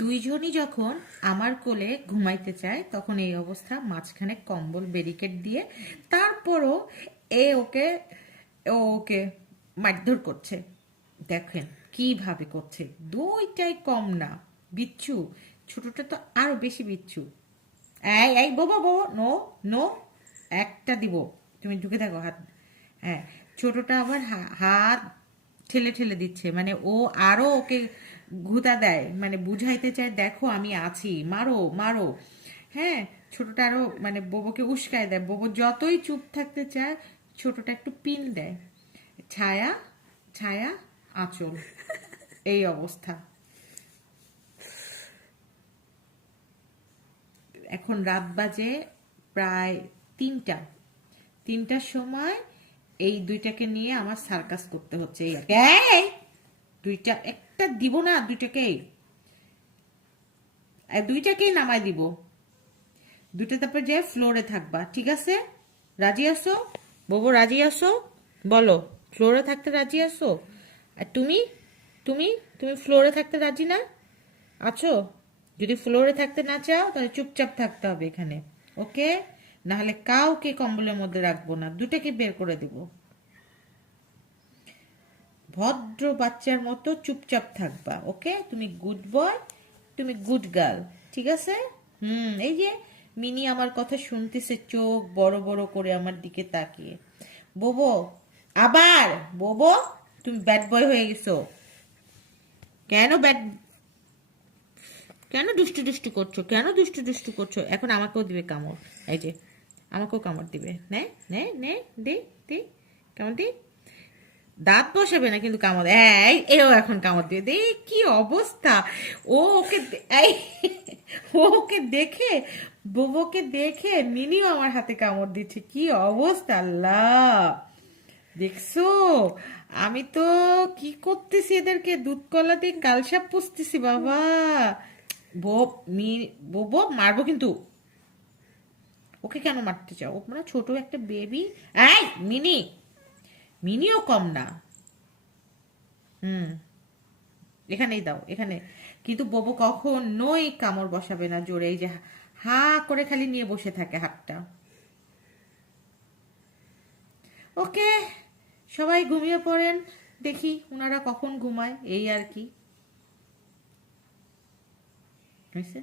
দুইজনই যখন আমার কোলে ঘুমাইতে চায় তখন এই অবস্থা, মাঝখানে কম্বল ব্যারিকেড দিয়ে। তারপরও ও ওকে মারধর করছে। দেখেন কিভাবে করছে, দুইটাই কম না। বিচ্ছু, ছোটটা তো আরো বেশি বিচ্ছু। এই এই বাবা বাবা, নো নো, একটা দিব, তুমি ঢুকে থাকো হাত। হ্যাঁ, ছোটটা আবার হাত ঠেলে ঠেলে দিচ্ছে, মানে ও আরো ওকে গুঁতা দেয়, মানে বুঝাইতে চায় দেখো আমি আছি, মারো মারো। হ্যাঁ, ছোটটা আরো মানে বোবোকে উস্কায় দেয়, বোবো যতই চুপ থাকতে চায় ছোটটা একটু পিন দেয়। ছায়া, ছায়া, আঁচল, এই অবস্থা। এখন রাত বাজে প্রায় 3টা। 3টার সময় এই দুইটাকে নিয়ে আমার সার্কাস করতে হচ্ছে। এই আর কি। এই, দুইটা একটা দিব না, দুইটাকেই নামাই দিব। দুইটা তারপর যে ফ্লোরে থাকবা, ঠিক আছে? রাজি আছো? ববো রাজি আছো? বলো, ফ্লোরে থাকতে রাজি আছো? আর তুমি তুমি তুমি ফ্লোরে থাকতে রাজি না আছো? যদি ফ্লোরে থাকতে না চাও তাহলে চুপচাপ থাকতে হবে এখানে, ওকে? না হলে কাউকে কম্বলের মধ্যে রাখবো না, দুটাকে বের করে দেব। ভদ্র বাচ্চার মতো চুপচাপ থাকবা, ওকে? তুমি গুড বয়, তুমি গুড গার্ল, ঠিক আছে? এই যে মিনি আমার কথা শুনতেছে, চোখ বড় বড় করে আমার দিকে তাকিয়ে। বোবো, আবার বোবো, তুমি ব্যাড বয় হয়ে গেছো। কেন ব্যাড, কেন দুষ্টু দুষ্টু করছো, কেন দুষ্টু দুষ্টু করছো? এখন আমাকেও দিবে কামড়, এই যে আমাকেও কামড় দিবে। নে নে নে, দে দে, কামড় দি। দাঁত বসাবে না কিন্তু কামড়, এই এও এখন কামড় দিয়ে দে। কি অবস্থা! এই ও ওকে দেখে, বুবোকে দেখে মিনিও আমার হাতে কামড় দিচ্ছে। কি অবস্থা! আল্লাহ, দেখছো? আমি তো কি করতেছি, এদেরকে দুধ কলা দিয়ে গালসাপ পুষতেছি বাবা। বোবো মারবো কিন্তু। ওকে কেন মারতে চাও? ও মানে ছোট একটা বেবি। এই মিনি, মিনিও কম না। হুম, এখানেই দাও, এখানে। কিন্তু বোবো কখনোই কামড় বসাবে না জোরে, এই যে হা করে খালি নিয়ে বসে থাকে হাতটা। ওকে, সবাই ঘুমিয়ে পড়েন, দেখি ওনারা কখন ঘুমায়, এই আর কি। হয়েছে?